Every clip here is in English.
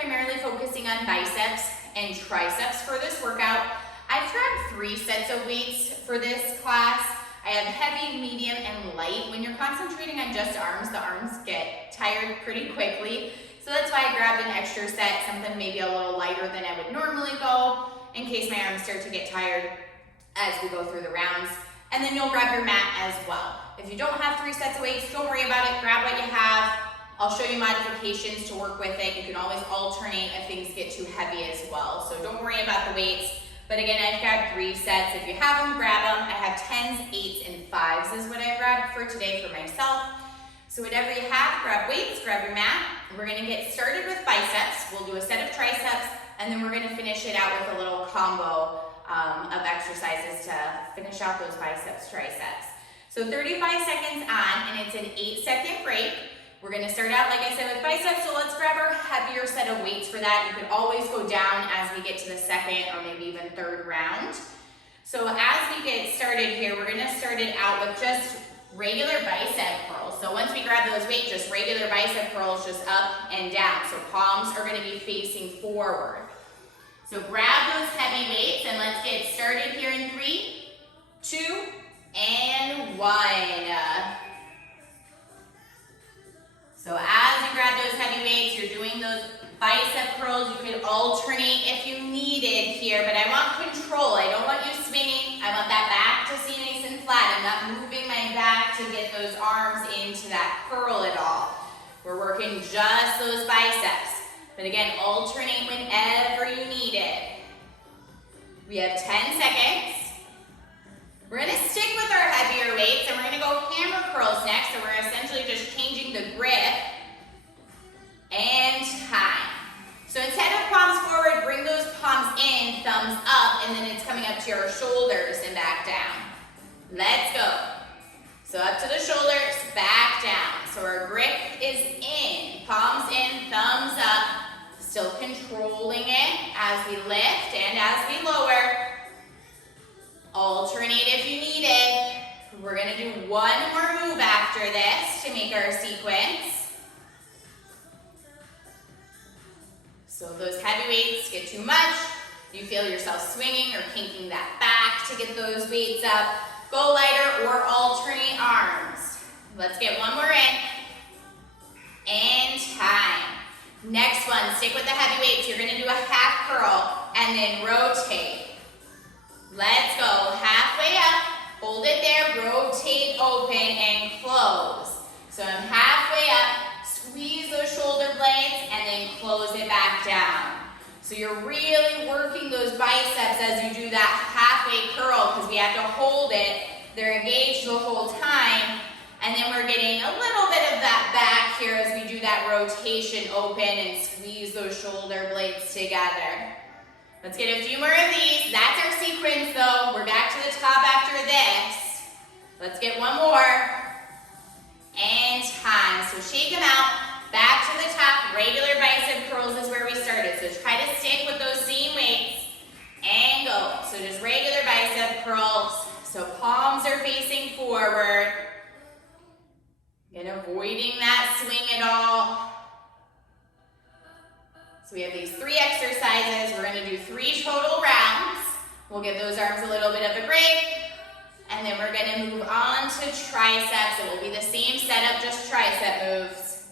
primarily focusing on biceps and triceps for this workout. I've grabbed 3 sets of weights for this class. I have heavy, medium, and light. When you're concentrating on just arms, the arms get tired pretty quickly. So that's why I grabbed an extra set, something maybe a little lighter than I would normally go, in case my arms start to get tired as we go through the rounds. And then you'll grab your mat as well. If you don't have 3 sets of weights, don't worry about it, grab what you have. I'll show you modifications to work with it. You can always alternate if things get too heavy as well. So don't worry about the weights. But again, I've grabbed 3 sets. If you have them, grab them. I have 10s, 8s, and 5s is what I grabbed for today for myself. So whatever you have, grab weights, grab your mat. We're gonna get started with biceps. We'll do a set of triceps, and then we're gonna finish it out with a little combo of exercises to finish out those biceps, triceps. So 35 seconds on, and it's an 8-second break. We're gonna start out, like I said, with biceps, so let's grab our heavier set of weights for that. You can always go down as we get to the second or maybe even third round. So as we get started here, we're gonna start it out with just regular bicep curls. So once we grab those weights, just regular bicep curls, just up and down. So palms are gonna be facing forward. So grab those heavy weights and let's get started here in 3, 2, and 1. So as you grab those heavy weights, you're doing those bicep curls. You could alternate if you needed here, but I want control. I don't want you swinging. I want that back to stay nice and flat. I'm not moving my back to get those arms into that curl at all. We're working just those biceps. But again, alternate whenever you need it. We have 10 seconds. We're gonna stick with our heavier weights and we're gonna go hammer curls next. So we're essentially just changing the grip and time. So instead of palms forward, bring those palms in, thumbs up, and then it's coming up to your shoulders and back down. Let's go. So up to the shoulders, back down. So our grip is in, palms in, thumbs up, still controlling it as we lift and as we lower. Alternate if you need it. We're gonna do one more move after this to make our sequence. So if those heavy weights get too much, you feel yourself swinging or kinking that back to get those weights up, go lighter or alternate arms. Let's get one more in. And time. Next one, stick with the heavy weights. You're gonna do a half curl and then rotate. Let's go, halfway up, hold it there, rotate, open, and close. So I'm halfway up, squeeze those shoulder blades, and then close it back down. So you're really working those biceps as you do that halfway curl, because we have to hold it. They're engaged the whole time, and then we're getting a little bit of that back here as we do that rotation, open, and squeeze those shoulder blades together. Let's get a few more of these. That's our sequence though. We're back to the top after this. Let's get one more. And time. So shake them out. Back to the top. Regular bicep curls is where we started. So try to stick with those same weights. And go. So just regular bicep curls. So palms are facing forward. Again, avoiding that swing at all. So we have these 3 exercises. We're gonna do 3 total rounds. We'll give those arms a little bit of a break. And then we're gonna move on to triceps. It will be the same setup, just tricep moves.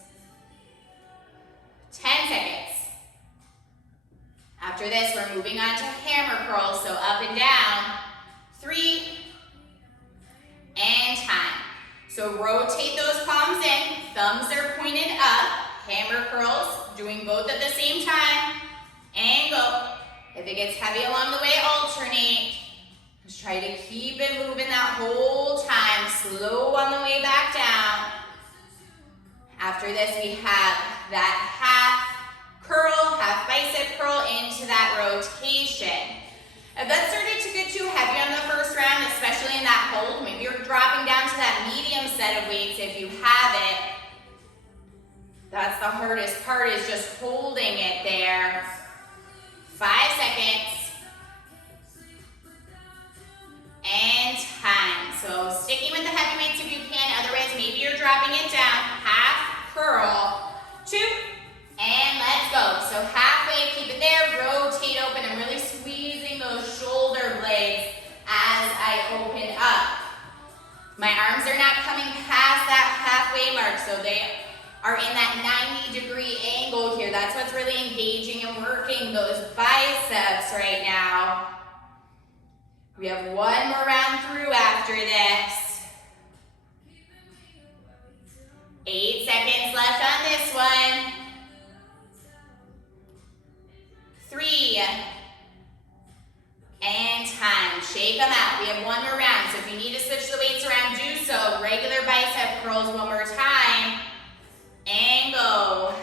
10 seconds. After this, we're moving on to hammer curls. So up and down. 3. And time. So rotate those palms in. Thumbs are pointed up. Hammer curls, doing both at the same time, and go. If it gets heavy along the way, alternate. Just try to keep it moving that whole time, slow on the way back down. After this, we have that half curl, half bicep curl into that rotation. If that started to get too heavy on the first round, especially in that hold, maybe you're dropping down to that medium set of weights if you have it. That's the hardest part, is just holding it there. 5 seconds. And time. So sticking with the heavy weights if you can, otherwise maybe you're dropping it down. Half curl, 2, and let's go. So half So they are in that 90-degree angle here. That's what's really engaging and working those biceps right now. We have one more round through after this. 8 seconds left on this one. 3. And time. Shake them out. We have one more round. So if you need to switch the weights around, do so. Regular bicep curls one more time. And go.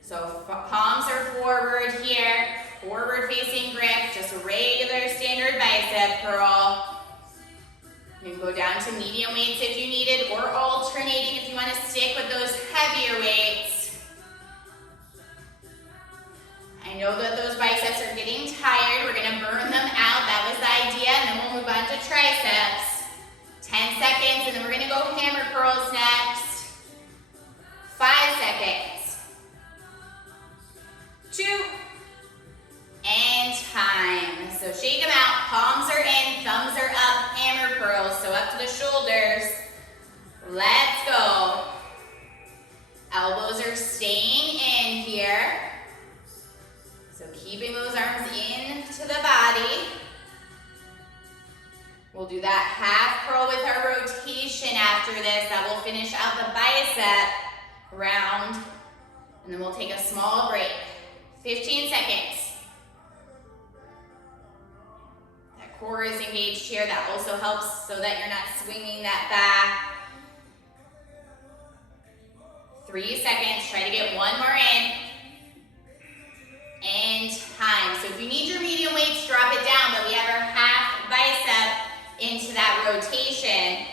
So palms are forward here. Forward facing grip. Just a regular standard bicep curl. You can go down to medium weights if you need it, or alternating if you want to stick with those heavier weights. I know that those biceps are getting tired. We're going to burn them out. That was the idea. And then we'll move on to triceps. 10 seconds, and then we're going to go hammer curls next. 5 seconds. 2. And time. So shake them out. Palms are in, thumbs are up, hammer curls. So up to the shoulders. Let's go. Elbows are staying in here. So keeping those arms into the body. We'll do that half curl with our rotation after this. That will finish out the bicep round. And then we'll take a small break. 15 seconds. That core is engaged here. That also helps so that you're not swinging that back. 3 seconds. Try to get one more in. And time. So if you need your medium weights, drop it down, but we have our half bicep into that rotation.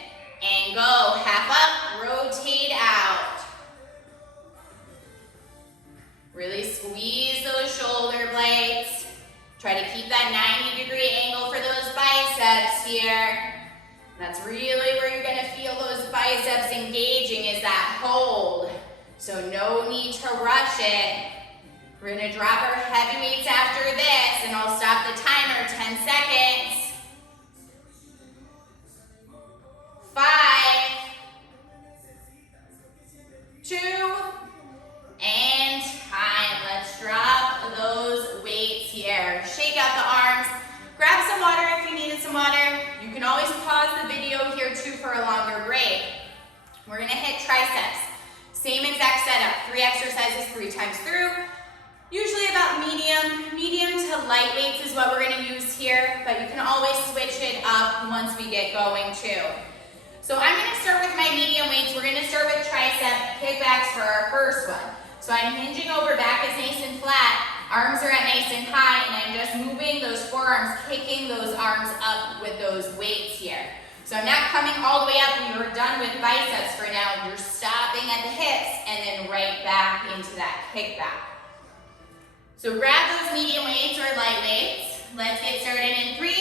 And go, half up, rotate out. Really squeeze those shoulder blades. Try to keep that 90-degree angle for those biceps here. That's really where you're gonna feel those biceps engaging, is that hold. So no need to rush it. We're gonna drop our heavy weights after this, and I'll stop the timer, 10 seconds. 5, 2, and time. Let's drop those weights here. Shake out the arms. Grab some water if you needed some water. You can always pause the video here too for a longer break. We're gonna hit triceps. Same exact setup, 3 exercises 3 times through. Usually about medium to light weights is what we're gonna use here, but you can always switch it up once we get going too. So I'm gonna start with my medium weights. We're gonna start with tricep kickbacks for our first one. So I'm hinging over, back is nice and flat, arms are at nice and high, and I'm just moving those forearms, kicking those arms up with those weights here. So I'm not coming all the way up. When you're done with biceps for now, you're stopping at the hips and then right back into that kickback. So grab those medium weights or light weights. Let's get started in 3,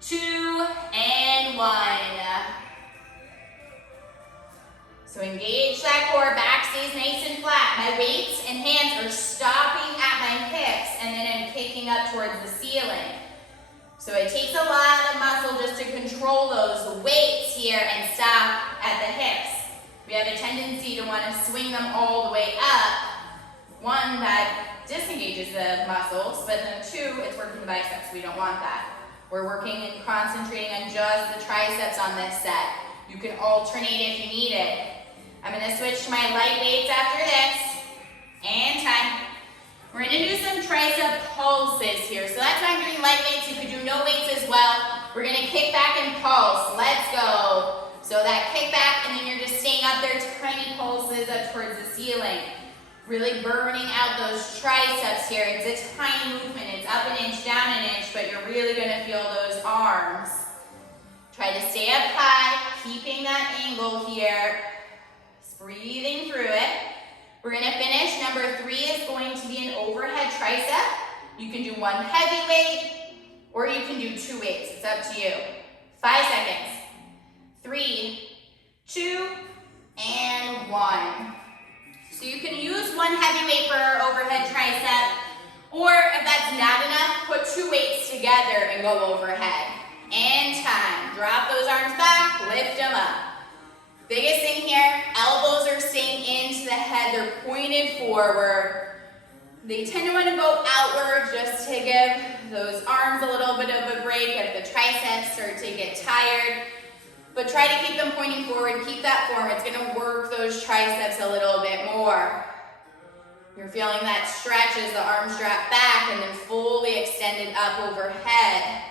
2, and 1. So engage that core, back stays nice and flat. My weights and hands are stopping at my hips, and then I'm kicking up towards the ceiling. So it takes a lot of muscle just to control those weights here and stop at the hips. We have a tendency to want to swing them all the way up. One, that disengages the muscles, but then 2, it's working the biceps. We don't want that. We're working and concentrating on just the triceps on this set. You can alternate if you need it. I'm gonna switch to my light weights after this, and time. We're gonna do some tricep pulses here. So that's why I'm doing light weights. You could do no weights as well. We're gonna kick back and pulse. Let's go. So that kick back, and then you're just staying up there, tiny pulses up towards the ceiling. Really burning out those triceps here. It's a tiny movement. It's up an inch, down an inch, but you're really gonna feel those arms. Try to stay up high, keeping that angle here. Just breathing through it. We're gonna finish. Number 3 is going to be an overhead tricep. You can do 1 heavy weight, or you can do 2 weights. It's up to you. 5 seconds. 3, 2, and 1. So you can use 1 heavy weight for our overhead tricep, or if that's not enough, put 2 weights together and go overhead. And time. Drop those arms back, lift them up. Biggest thing here, elbows pointed forward. They tend to want to go outward just to give those arms a little bit of a break if the triceps start to get tired. But try to keep them pointing forward, keep that form. It's gonna work those triceps a little bit more. You're feeling that stretch as the arms drop back and then fully extended up overhead.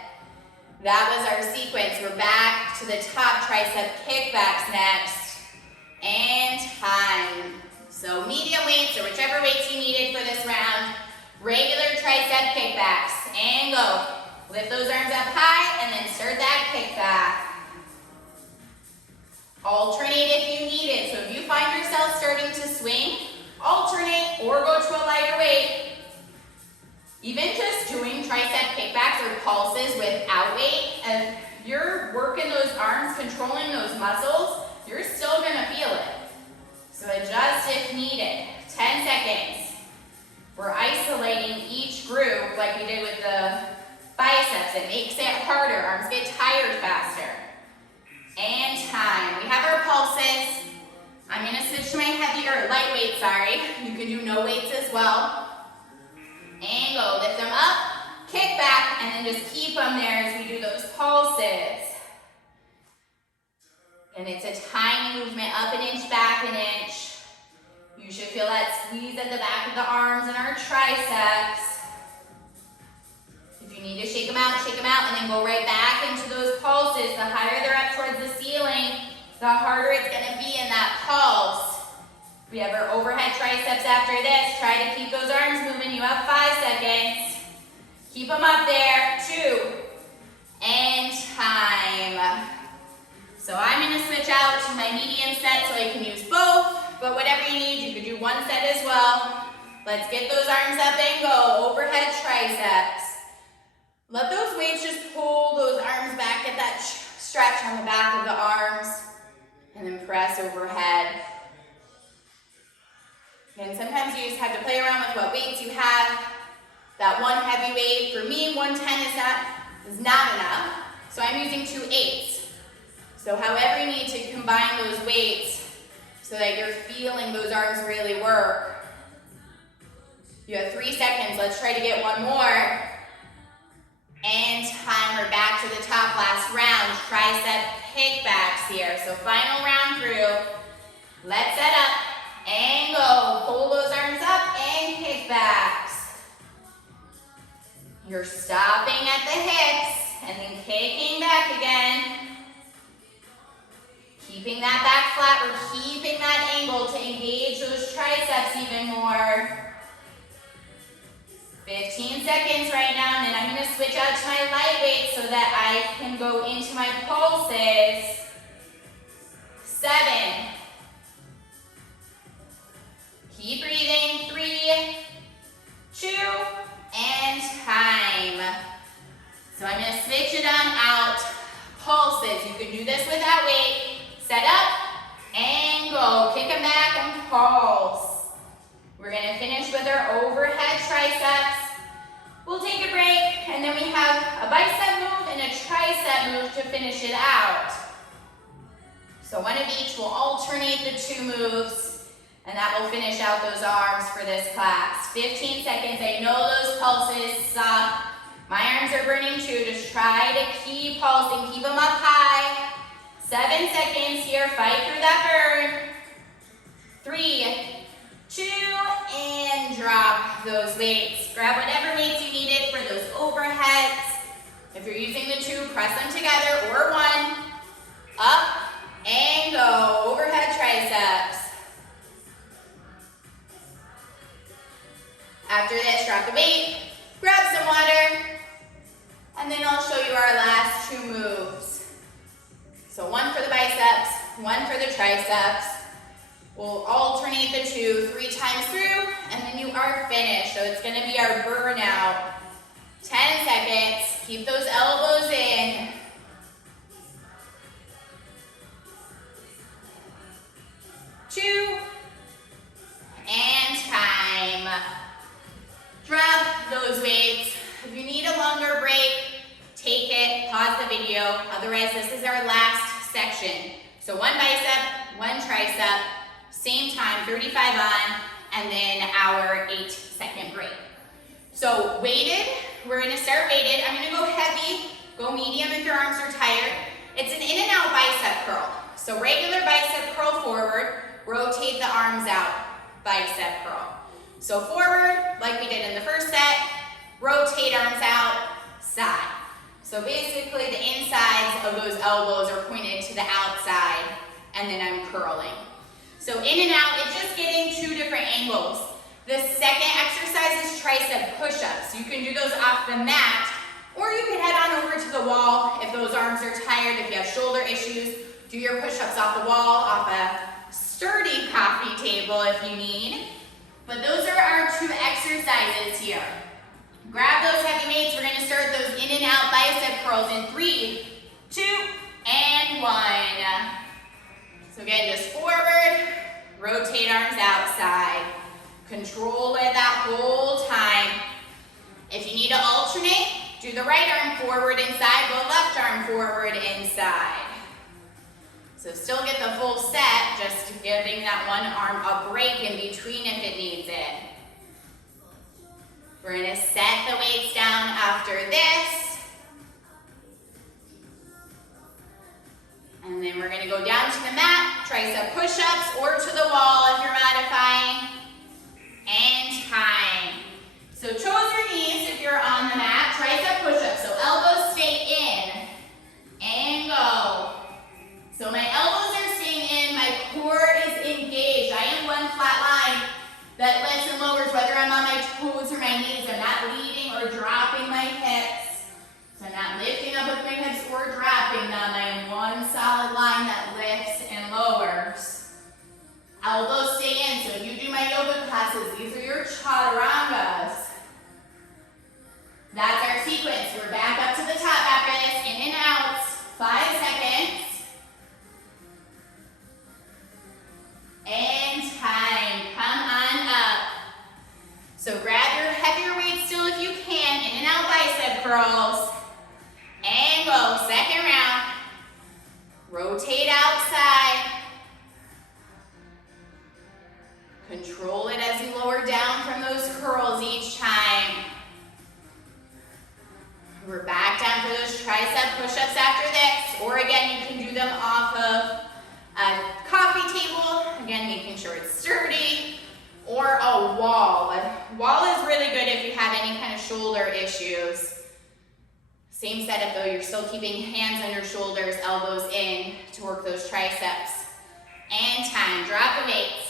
That was our sequence. We're back to the top tricep kickbacks next. And time. So medium weights or whichever weights you needed for this round. Regular tricep kickbacks. And go. Lift those arms up high and then start that kickback. Alternate if you need it. So if you find yourself starting to swing, alternate or go to a lighter weight. Even just doing tricep kickbacks or pulses without weight, if you're working those arms, controlling those muscles, you're still gonna feel it. So adjust if needed. 10 seconds. We're isolating each group like we did with the biceps. It makes it harder. Arms get tired faster. And time. We have our pulses. I'm gonna switch to my heavier, light weight, sorry. You can do no weights as well. And go, lift them up, kick back, and then just keep them there as we do those pulses. And it's a tiny movement, up an inch, back an inch. You should feel that squeeze at the back of the arms and our triceps. If you need to shake them out, and then go right back into those pulses. The higher they're up towards the ceiling, the harder it's gonna be in that pulse. We have our overhead triceps after this. Try to keep those arms moving. You have 5 seconds. Keep them up there. 2. And time. So I'm gonna switch out to my medium set so I can use both, but whatever you need, you could do one set as well. Let's get those arms up and go. Overhead triceps. Let those weights just pull those arms back, get that stretch on the back of the arms, and then press overhead. And sometimes you just have to play around with what weights you have. That one heavy weight, for me, 110 is not enough. So I'm using 2 8s. So however you need to combine those weights so that you're feeling those arms really work. You have 3 seconds. Let's try to get one more. And time. We're back to the top, last round. Tricep kickbacks here. So final round through. Let's set up. And go. Pull those arms up and kickbacks. You're stopping at the hips and then kicking back again. Keeping that back flat. We're keeping that angle to engage those triceps even more. 15 seconds right now, and then I'm going to switch out to my light weight so that I can go into my pulses. 7. Keep breathing. 3, 2, and time. So I'm going to switch it on out. Pulses. You can do this without weight. Set up and go. Kick them back and pulse. We're going to finish with our overhead triceps. We'll take a break, and then we have a bicep move and a tricep move to finish it out. So one of each, we'll alternate the 2 moves, and that will finish out those arms for this class. 15 seconds. I know those pulses suck. My arms are burning too. Just try to keep pulsing. Keep them up high. 7 seconds here. Fight through that burn. 3, 2, and drop those weights. Grab whatever weights you needed for those overheads. If you're using the 2, press them together, or 1. Up and go. Overhead triceps. After this, drop the weight, grab some water, and then I'll show you our last 2 moves. So 1 for the biceps, 1 for the triceps. We'll alternate the 2 3 times through, and then you are finished. So it's gonna be our burnout. 10 seconds, keep those elbows in. 2, and time. Drop those weights. If you need a longer break, take it, pause the video. Otherwise, this is our last section. So 1 bicep, 1 tricep, same time, 35 on, and then our 8-second break. So weighted, we're gonna start weighted. I'm gonna go heavy, go medium if your arms are tired. It's an in and out bicep curl. So regular bicep curl forward, rotate the arms out, bicep curl. So forward, like we did in the first set, rotate arms out, side. So basically the insides of those elbows are pointed to the outside, and then I'm curling. So in and out, it's just getting 2 different angles. The second exercise is tricep push-ups. You can do those off the mat, or you can head on over to the wall if those arms are tired, if you have shoulder issues. Do your push-ups off the wall, off a sturdy coffee table if you need. But those are our 2 exercises here. Grab those heavy weights. We're gonna start those in and out bicep curls in 3, 2, and 1. So again, just forward, rotate arms outside. Control it that whole time. If you need to alternate, do the right arm forward inside, go left arm forward inside. So still get the full set, just giving that one arm a break in between if it needs it. We're gonna set the weights down after this. And then we're gonna go down to the mat, tricep push-ups, or to the wall if you're modifying. And time. So toes or knees if you're on the mat, tricep push-ups. So elbows stay in, and go. So my elbows are staying in, my core is engaged. I am one flat line that lifts and lowers whether I'm on my toes or my knees. I'm not leading or dropping my hips. So I'm not lifting up with my hips or dropping them. I am one solid line that lifts and lowers. Elbows stay in. So if you do my yoga classes, these are your chaturangas. That's our sequence. We're back up to the top after this. In and out. 5 seconds. And time. Come on up. So grab your heavier weight still if you can. In and out bicep curls. And go. Second round. Rotate outside. Control it as you lower down from those curls each time. We're back down for those tricep push-ups after this. Or again, you can do them off of a coffee table, again, making sure it's sturdy, or a wall. A wall is really good if you have any kind of shoulder issues. Same setup though, you're still keeping hands on your shoulders, elbows in to work those triceps. And time, drop the weights.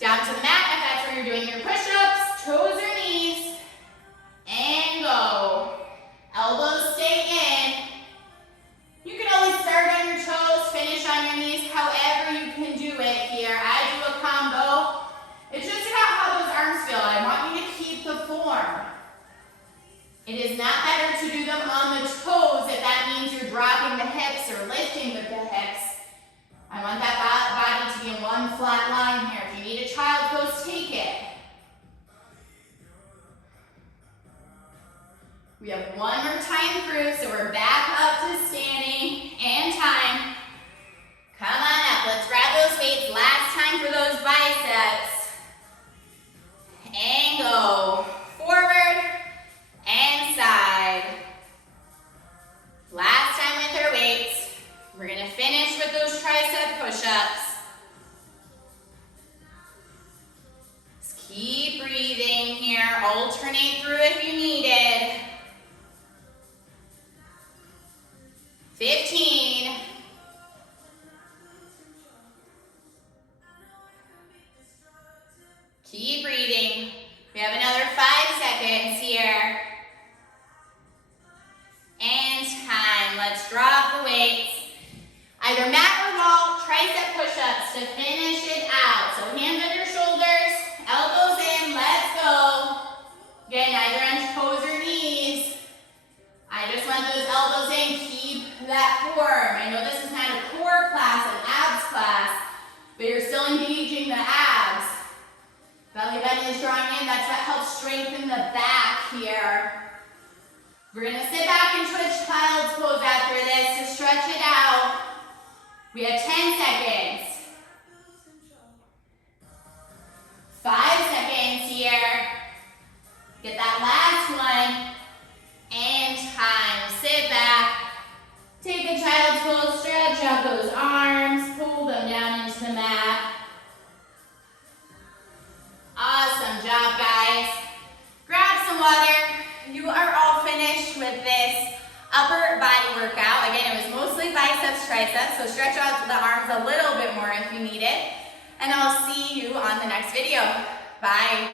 Down to the mat if that's where you're doing your push-ups, toes or knees, and go. Elbows stay in. You can always start on your toes, finish on your knees, however you can do it here. I do a combo. It's just about how those arms feel. I want you to keep the form. It is not better to do them on the toes if that means you're dropping the hips or lifting with the hips. I want that body to be in one flat line here. If you need a child pose, take it. We have one more time through, so we're back up to standing and time. Come on up, let's grab those weights. Last time for those biceps. And go. Forward and side. Last time with our weights. We're gonna finish with those tricep push-ups. Just keep breathing here. Alternate through if you need it. 15. Keep breathing. We have another 5 seconds here. And time. Let's drop the weights. Either mat or wall, tricep push-ups to finish it out. So hands on your shoulders, elbows in, let's go. Again, either on toes or knees. I just want those elbows in, keep that form. I know this is not a core class, an abs class, but you're still engaging the abs. Belly button is drawing in, that's what helps strengthen the back here. We're gonna sit back and switch child's pose after this to stretch it out. We have 10 seconds. biceps, triceps, so stretch out the arms a little bit more if you need it. And I'll see you on the next video. Bye.